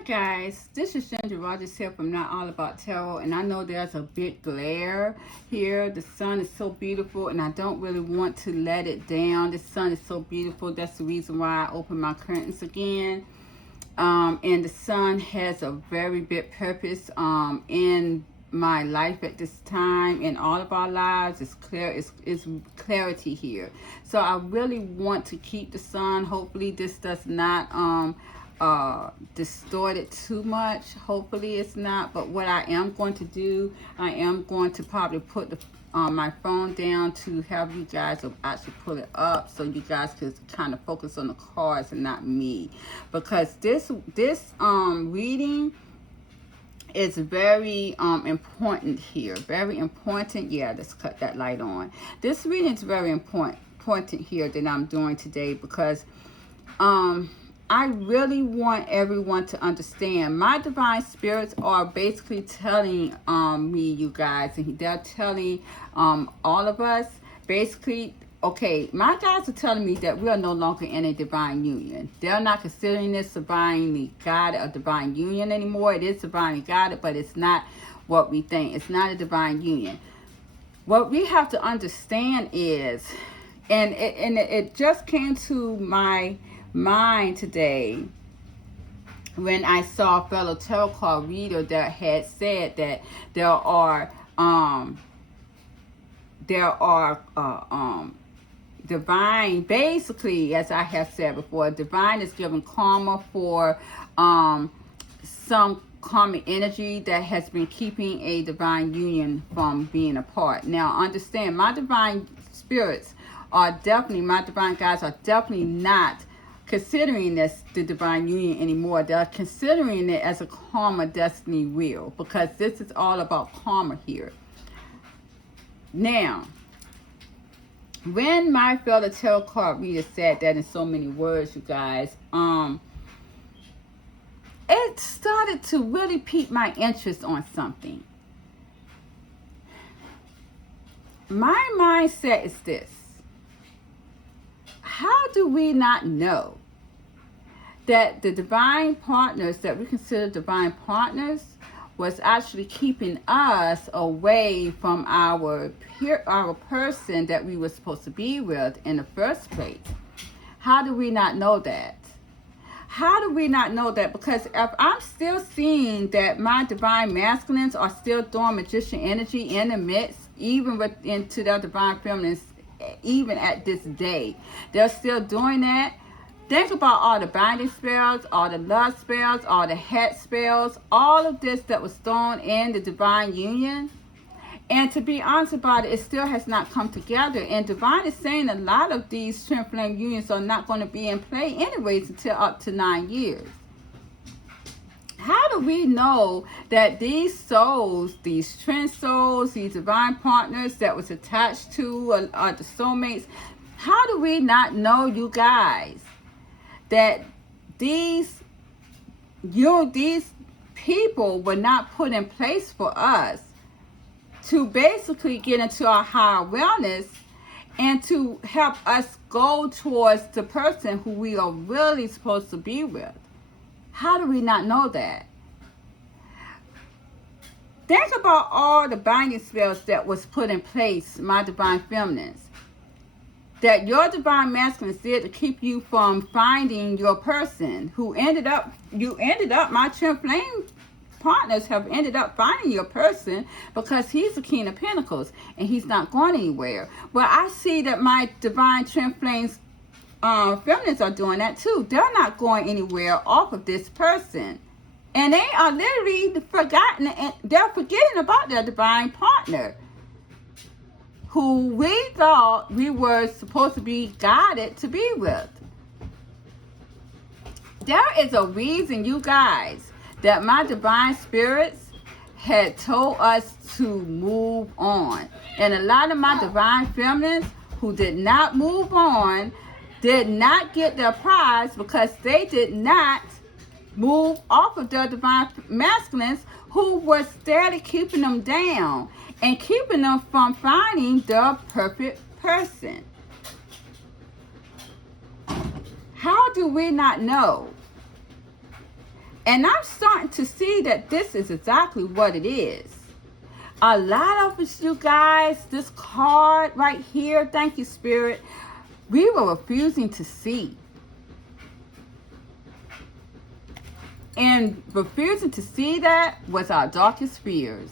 Hi guys, this is Sandra Rogers here from Not All About Tarot, and I know there's a big glare here. The sun is so beautiful, and I don't really want to let it down. The sun is so beautiful. That's the reason why I opened my curtains again. And the sun has a very big purpose in my life at this time, in all of our lives. It's clear, it's clarity here. So I really want to keep the sun. Hopefully this does not distort it too much. Hopefully it's not. But what I am going to do, I am going to probably put the my phone down to have you guys actually pull it up so you guys could kind of focus on the cards and not me, because this reading is very important here. Very important. Yeah, let's cut that light on. This reading is very important here that I'm doing today, because I really want everyone to understand. My divine spirits are basically telling me, you guys, and they're telling all of us, basically, okay, my guys are telling me that we are no longer in a divine union. They're not considering this divinely guided or divine union anymore. It is divinely guided, but it's not what we think. It's not a divine union. What we have to understand is, and it just came to my mind today when I saw a fellow tarot card reader that had said that there are divine, basically, as I have said before, divine is given karma for some karmic energy that has been keeping a divine union from being apart. Now understand, my divine spirits are definitely, my divine guides are definitely not considering this the divine union anymore. They're considering it as a karma destiny wheel, because this is all about karma here. Now, when my fellow tarot card reader said that in so many words, you guys, it started to really pique my interest on something. My mindset is this: how do we not know that the divine partners that we consider divine partners was actually keeping us away from our person that we were supposed to be with in the first place? How do we not know that? How do we not know that? Because if I'm still seeing that my divine masculines are still doing magician energy in the midst, even into their divine feminines, even at this day, they're still doing that. Think about all the binding spells, all the love spells, all the head spells, all of this that was thrown in the divine union. And to be honest about it, it still has not come together. And divine is saying a lot of these twin flame unions are not going to be in play anyways until up to 9 years. How do we know that these souls, these twin souls, these divine partners that was attached to are the soulmates, how do we not know, you guys, that these people were not put in place for us to basically get into our higher wellness and to help us go towards the person who we are really supposed to be with? How do we not know that? Think about all the binding spells that was put in place, my divine feminines, that your divine masculine did to keep you from finding your person, who ended up, my twin flame partners have ended up finding your person, because he's the King of Pentacles and he's not going anywhere. Well, I see that my divine twin flames feminines are doing that too. They're not going anywhere off of this person, and they are literally forgotten, and they're forgetting about their divine partner, who we thought we were supposed to be guided to be with. There is a reason, you guys, that my divine spirits had told us to move on. And a lot of my divine feminines who did not move on did not get their prize, because they did not move off of their divine masculines, who were steadily keeping them down and keeping them from finding their perfect person. How do we not know? And I'm starting to see that this is exactly what it is. A lot of us, you guys, this card right here, thank you, Spirit, we were refusing to see. And refusing to see that was our darkest fears.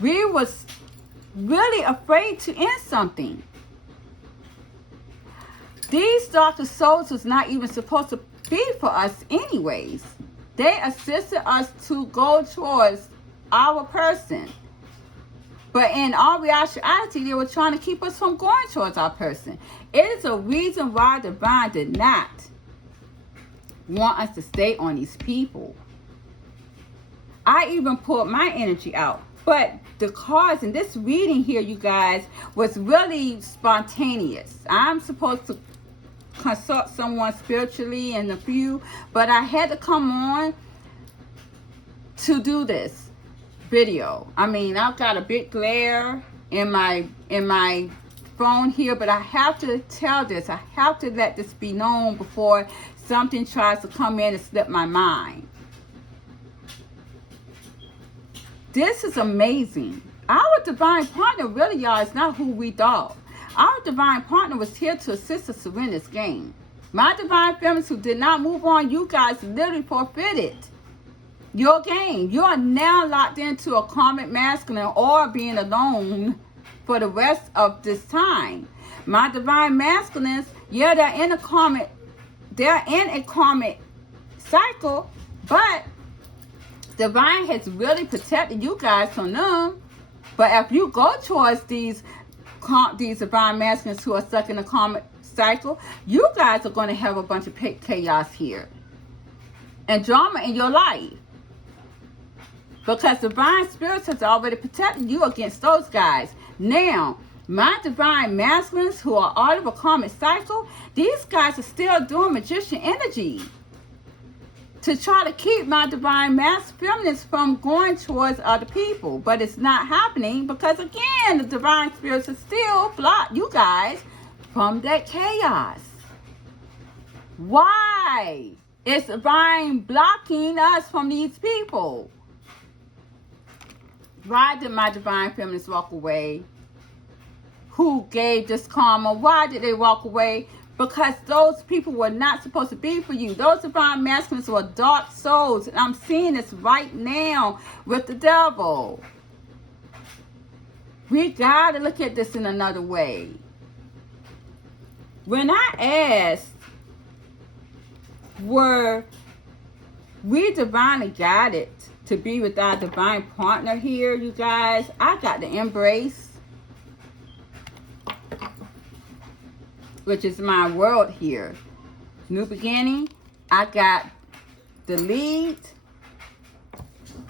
We was really afraid to end something. These darker souls was not even supposed to be for us anyways. They assisted us to go towards our person. But in all reality, they were trying to keep us from going towards our person. It is a reason why Divine did not want us to stay on these people. I even pulled my energy out. But the cards in this reading here, you guys, was really spontaneous. I'm supposed to consult someone spiritually and a few, but I had to come on to do this video. I mean, I've got a big glare in my phone here, but I have to tell this. I have to let this be known before something tries to come in and slip my mind. This is amazing. Our divine partner really, y'all, is not who we thought. Our divine partner was here to assist us to win this game. My divine feminines who did not move on, you guys literally forfeited your game. You are now locked into a karmic masculine or being alone for the rest of this time. My divine masculines, yeah, they're in a karmic cycle, but Divine has really protected you guys from them. But if you go towards these divine masculines who are stuck in a karmic cycle, you guys are going to have a bunch of chaos here and drama in your life, because divine spirits has already protected you against those guys. Now, my divine masculines who are out of a karmic cycle, these guys are still doing magician energy to try to keep my divine feminines from going towards other people. But it's not happening because, again, the divine spirits are still block you guys from that chaos. Why is divine blocking us from these people? Why did my divine feminines walk away? Who gave this karma? Why did they walk away? Because those people were not supposed to be for you. Those divine masculines were dark souls. And I'm seeing this right now with the devil. We got to look at this in another way. When I asked, were we divinely guided to be with our divine partner here, you guys? I got the Embrace, which is my world here. New beginning. I got the Lead,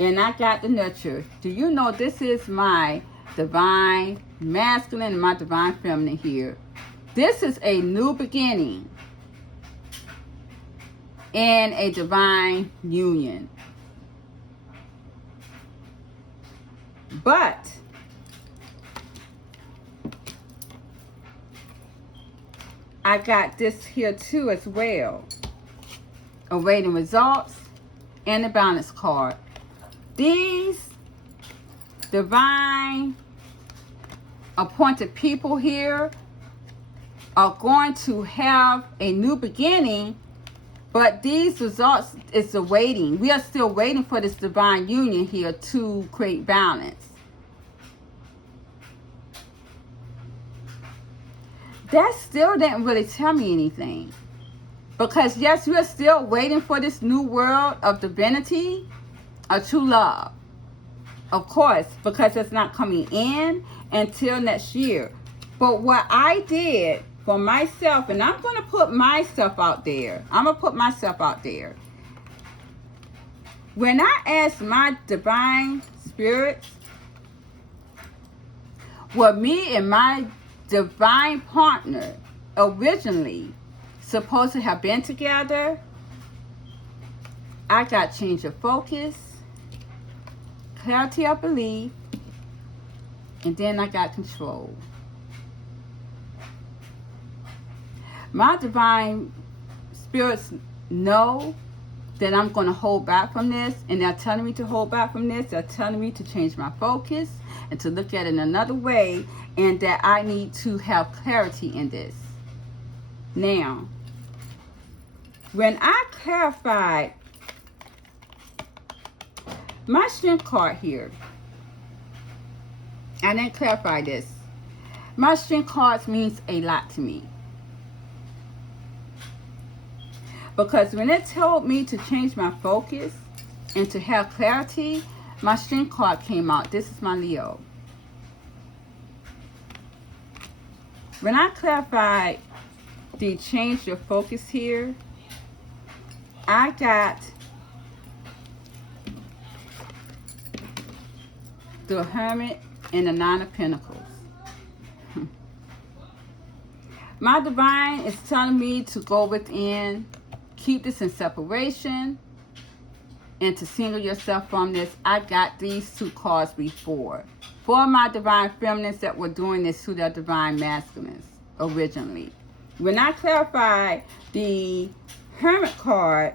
and I got the Nurture. Do you know this is my divine masculine and my divine feminine here? This is a new beginning and a divine union. But I got this here too as well. Awaiting results and the balance card. These divine appointed people here are going to have a new beginning, but these results is awaiting. We are still waiting for this divine union here to create balance. That still didn't really tell me anything. Because yes, we are still waiting for this new world of divinity, of true love. Of course, because it's not coming in until next year. But what I did for myself, and I'm going to put myself out there. I'm going to put myself out there. When I asked my divine spirits, were me and my divine partner originally supposed to have been together, I got change of focus, clarity of belief, and then I got control. My divine spirits know that I'm going to hold back from this, and they're telling me to hold back from this. They're telling me to change my focus and to look at it another way, and that I need to have clarity in this. Now, when I clarified my strength card here, I didn't clarify this. My strength cards means a lot to me. Because when it told me to change my focus and to have clarity, my strength card came out. This is my Leo. When I clarified the change your focus here, I got the Hermit and the Nine of Pentacles. My divine is telling me to go within, keep this in separation, and to single yourself from this. I got these two cards before. For my divine feminines that were doing this to their divine masculines originally. When I clarified the Hermit card,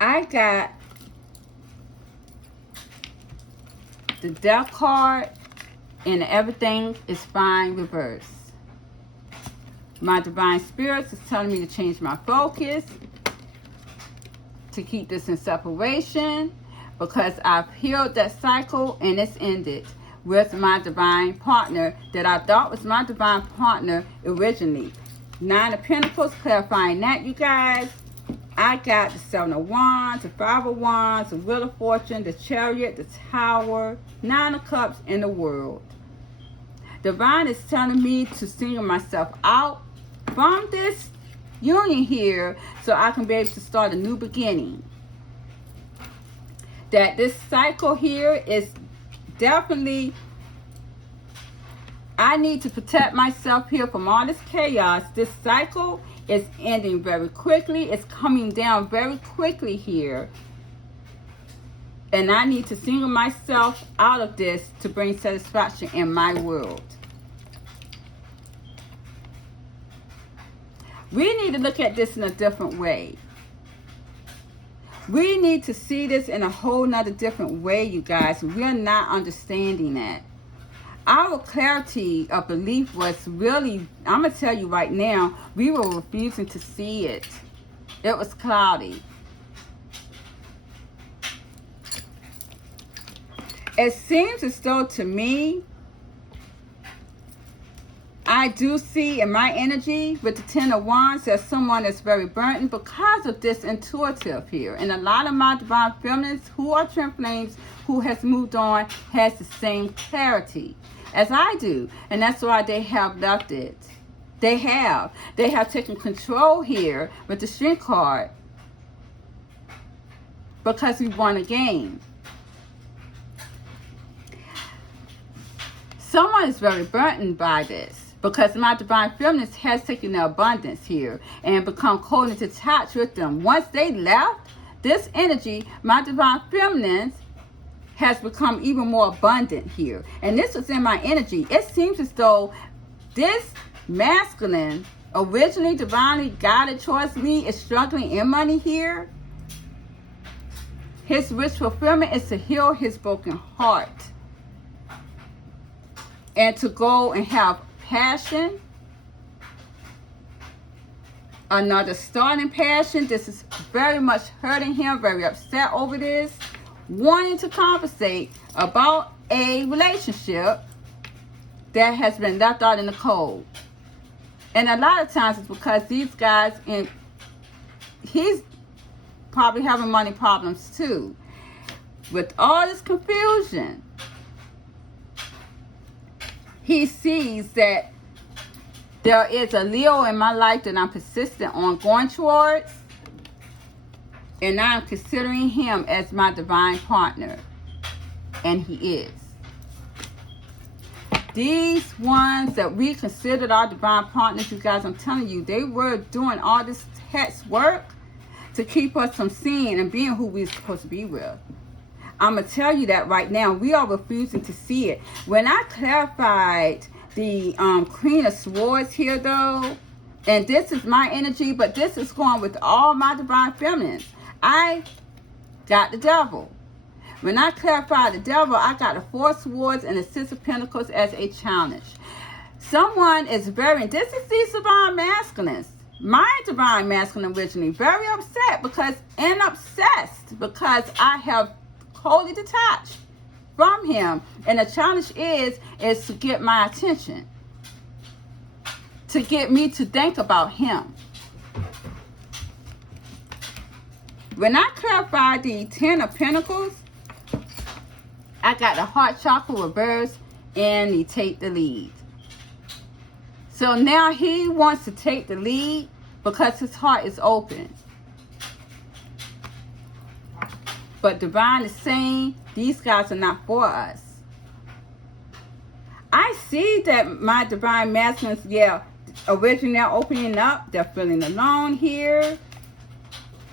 I got the Death card and everything is fine reverse. My divine spirits is telling me to change my focus, to keep this in separation, because I've healed that cycle and it's ended with my divine partner that I thought was my divine partner originally. Nine of Pentacles, clarifying that, you guys. I got the Seven of Wands, the Five of Wands, the Wheel of Fortune, the Chariot, the Tower, Nine of Cups, and the World. Divine is telling me to single myself out from this union here so I can be able to start a new beginning. That this cycle here is definitely, I need to protect myself here from all this chaos. This cycle is ending very quickly. It's coming down very quickly here. And I need to single myself out of this to bring satisfaction in my world. We need to look at this in a different way. We need to see this in a whole nother different way, you guys. We're not understanding that. Our clarity of belief was really, I'm going to tell you right now, we were refusing to see it. It was cloudy. It seems as though to me, I do see in my energy with the Ten of Wands there's someone that's very burdened because of this intuitive here. And a lot of my divine feminines who are twin flames who has moved on has the same clarity as I do. And that's why they have left it. They have taken control here with the Strength card because we won a game. Someone is very burdened by this. Because my divine feminines has taken their abundance here and become cold and detached with them. Once they left this energy, my divine feminines has become even more abundant here. And this was in my energy. It seems as though this masculine, originally divinely guided towards me, is struggling in money here. His wish fulfillment is to heal his broken heart. And to go and have passion, another starting passion. This is very much hurting him, very upset over this, wanting to compensate about a relationship that has been left out in the cold. And a lot of times it's because these guys, and he's probably having money problems too. With all this confusion, he sees that there is a Leo in my life that I'm persistent on going towards. And I'm considering him as my divine partner. And he is. These ones that we considered our divine partners, you guys, I'm telling you, they were doing all this text work to keep us from seeing and being who we're supposed to be with. I'm going to tell you that right now. We are refusing to see it. When I clarified the Queen of Swords here, though, And this is my energy, but this is going with all my divine feminines. I got the devil. When I clarify the devil, I got the Four of Swords and the Six of Pentacles as a challenge. Someone is this is these divine masculines. My divine masculine originally very upset and obsessed because I have wholly detached from him. And the challenge is to get my attention. To get me to think about him. When I clarify the Ten of Pentacles, I got the heart chakra reversed and the take the lead. So now he wants to take the lead because his heart is open. But divine is saying these guys are not for us. I see that my divine masculines, originally they're opening up. They're feeling alone here.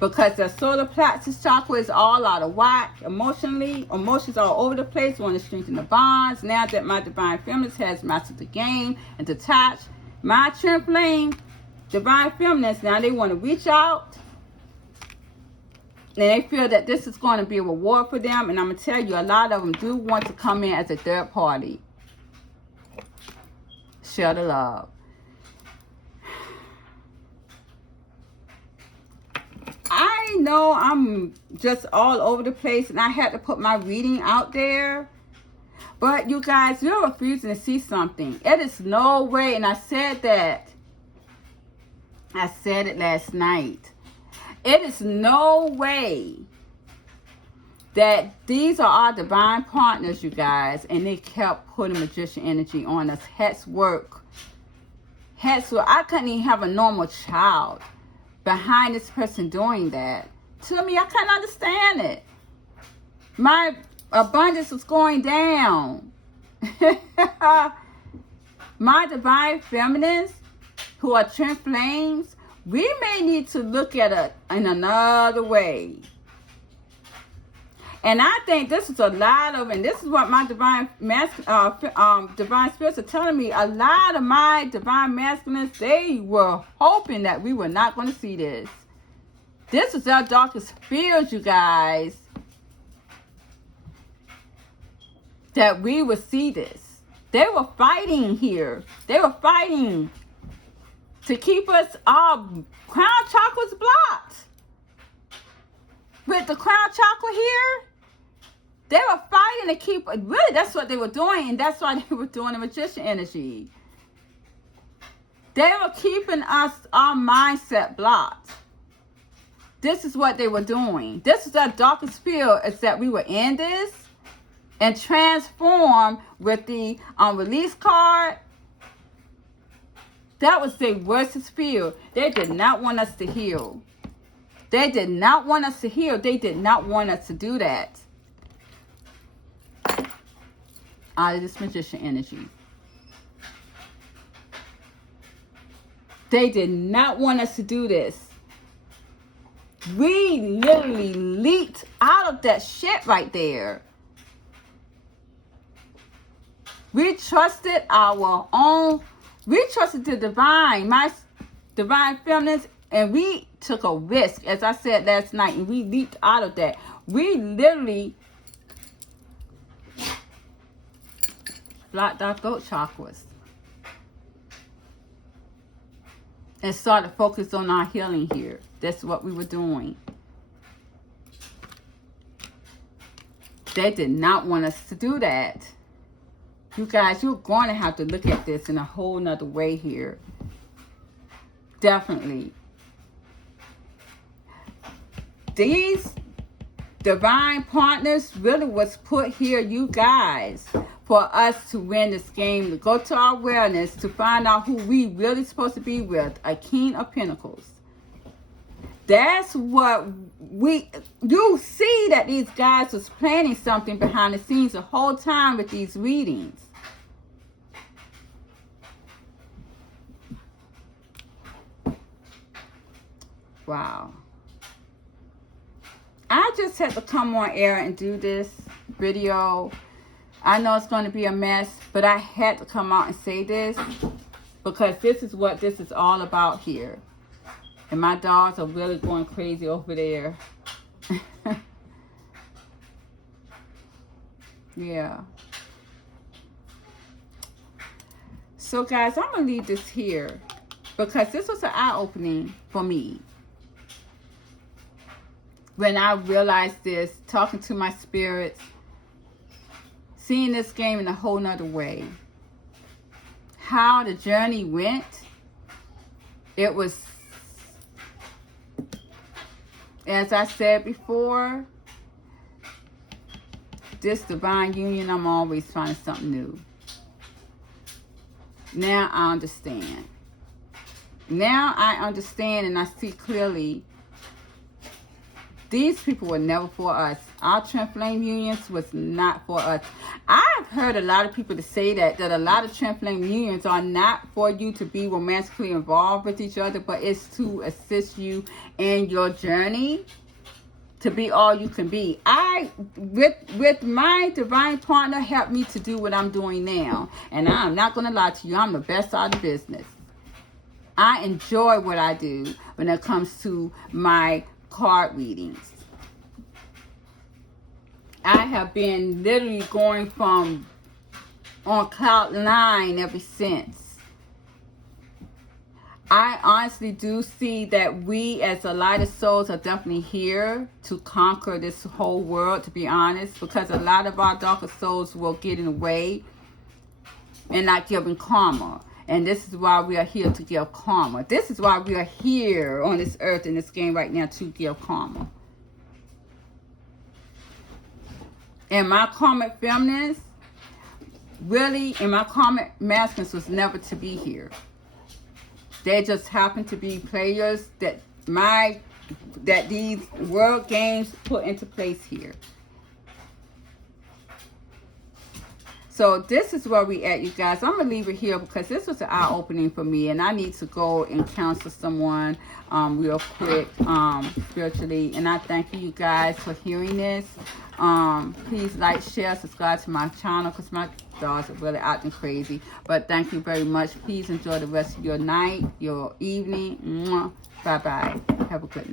Because their solar plexus chakra is all out of whack emotionally. Emotions are all over the place. Want to strengthen the bonds. Now that my divine feminines has mastered the game and detached, my twin flame divine feminines, now they want to reach out. And they feel that this is going to be a reward for them. And I'm going to tell you, a lot of them do want to come in as a third party. Share the love. I know I'm just all over the place and I had to put my reading out there. But you guys, you're refusing to see something. It is no way, and I said that. I said it last night. It is no way that these are our divine partners, you guys, and they kept putting magician energy on us. Hex work. I couldn't even have a normal child behind this person doing that. To me, I can't understand it. My abundance was going down. My divine feminines who are twin flames, we may need to look at it in another way. And I think this is a lot of, and this is what my divine spirits are telling me. A lot of my divine masculines, they were hoping that we were not going to see this. This is our darkest fears, you guys. That we would see this. They were fighting here. They were fighting to keep us, our crown chakras blocked. With the crown chakra here, they were fighting to keep, really that's what they were doing, and that's why they were doing the magician energy. They were keeping us, our mindset blocked. This is what they were doing. This is our darkest fear, is that we were in this and transform with the release card. That was their worst fear. They did not want us to heal. They did not want us to heal. They did not want us to do that. Out of this magician energy. They did not want us to do this. We literally leaped out of that shit right there. We trusted our own, we trusted the divine, my divine feminines, and we took a risk, as I said last night, and we leaped out of that. We literally blocked our throat chakras and started to focus on our healing here. That's what we were doing. They did not want us to do that. You guys, you're going to have to look at this in a whole nother way here. Definitely. These divine partners really was put here, you guys, for us to win this game, to go to our awareness, to find out who we really supposed to be with, a King of Pentacles. That's what you see that these guys was planning something behind the scenes the whole time with these readings. Wow. I just had to come on air and do this video. I know it's going to be a mess, but I had to come out and say this because this is what this is all about here. And my dogs are really going crazy over there. Yeah. So guys, I'm going to leave this here because this was an eye-opening for me. When I realized this, talking to my spirits, seeing this game in a whole nother way. How the journey went, it was, as I said before, this divine union, I'm always finding something new. Now I understand. Now I understand and I see clearly these people were never for us. Our twin flame unions was not for us. I've heard a lot of people to say that a lot of twin flame unions are not for you to be romantically involved with each other, but it's to assist you in your journey to be all you can be. With my divine partner, helped me to do what I'm doing now. And I'm not going to lie to you, I'm the best out of the business. I enjoy what I do when it comes to my card readings. I have been literally going from on cloud 9 ever since. I honestly do see that we as the lighter souls are definitely here to conquer this whole world, to be honest, because a lot of our darker souls will get in the way and not giving karma. And this is why we are here to give karma. This is why we are here on this earth in this game right now, to give karma. And my karmic feminines, really, and my karmic masculines was never to be here. They just happen to be players that these world games put into place here. So this is where we at, you guys. I'm going to leave it here because this was an eye-opening for me. And I need to go and counsel someone real quick spiritually. And I thank you guys for hearing this. Please like, share, subscribe to my channel because my dogs are really acting crazy. But thank you very much. Please enjoy the rest of your night, your evening. Bye-bye. Have a good night.